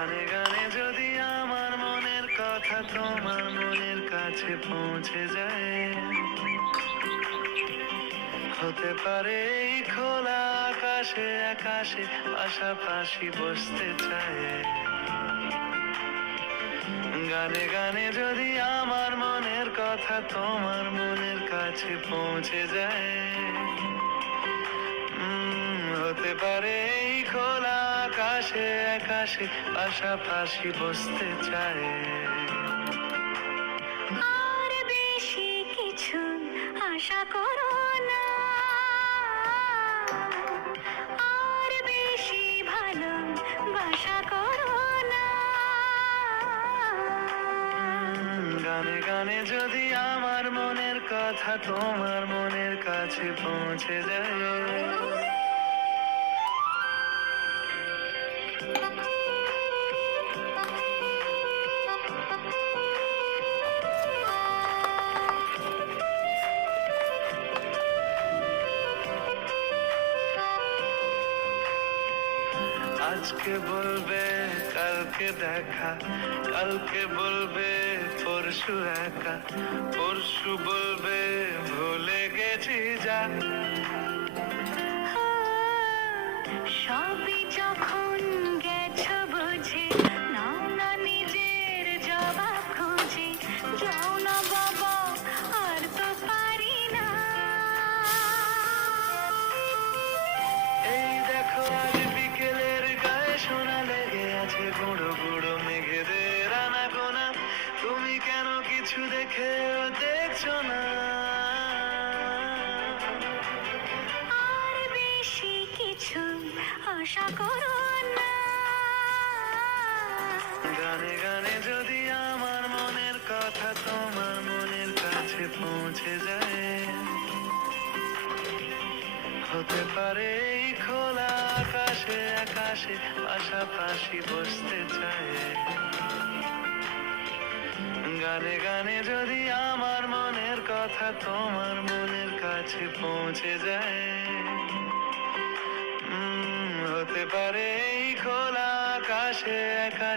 গানে গানে যদি আমার মনের কথা তোমার মনের কাছে পৌঁছে যায়, হতে পারে এই খোলা আকাশে আকাশে পাশাপাশি বসতে চায়। গানে গানে যদি আমার মনের কথা তোমার মনের কাছে পৌঁছে যায়, হতে পারে এই খোলা আকাশে আকাশে পাশাপাশি বসতে চায়। আর বেশি কিছু আশা করো না, আর বেশি ভালোবাসা করো না। গানে গানে যদি আমার মনের কথা তোমার মনের কাছে পৌঁছে যায়, আজকে বলবে কালকে দেখা, কালকে বলবে পরশু একা, পরশু বলবে ভুলে গেছি যা। সবই যখন গেছো বুঝে, নাও না নিজের জবাব খুঁজে। যাও না বাবা, আর তো পারি না। এই দেখো আজ বিকেলের গায়ে সোনা লেগে আছে, গুঁড়ো গুঁড়ো মেঘেদের আনাগোনা। তুমি কেন কিছু দেখেও দেখছো না? আর বেশি কিছু আশা করো না। গানে গানে যদি আমার মনের কথা তোমার মনের কাছে পৌঁছে যায়, হতে পারে এই খোলা আকাশে আকাশে পাশাপাশি বসতে চায়। গানে গানে যদি আমার মনের কথা তোমার মনের কাছে পৌঁছে যায়, হতে পারে এই খোলা আকাশে আকাশে